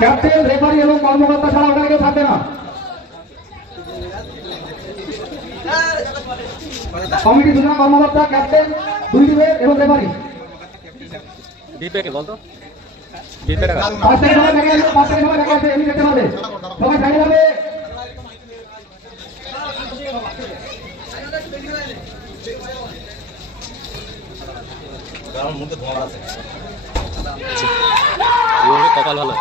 Captain, referee এবং কর্মকর্তা ছাড়া ওখানে কেউ থাকবে না। কমিটি দুজন কর্মকর্তা, ক্যাপ্টেন, দুই টিমের এবং রেফারি। বলতো পাঁচ থেকে সবাই দেখে আসবে, 5 থেকে সবাই দেখে আসবে, এমনি দেখতে পাবে, সবাই সাইডে যাবে। কপাল ভালো,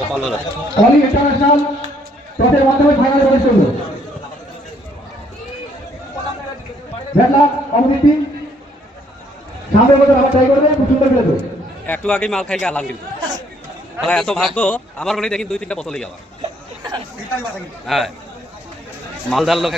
কপাল ভালো। অলি ইন্টারন্যাশনাল টসের মাধ্যমে ফাইনালে প্রবেশ করলো। কমিটি সামনের মধ্যে আবার ট্রাই করবে, খুব সুন্দর খেলেছে। একটু আগে মাল খাই গেলাম, কিন্তু এত ভাগ্য আমার মনে দেখি 2-3টা বোতলই গেল। হ্যাঁ, মালদার লোক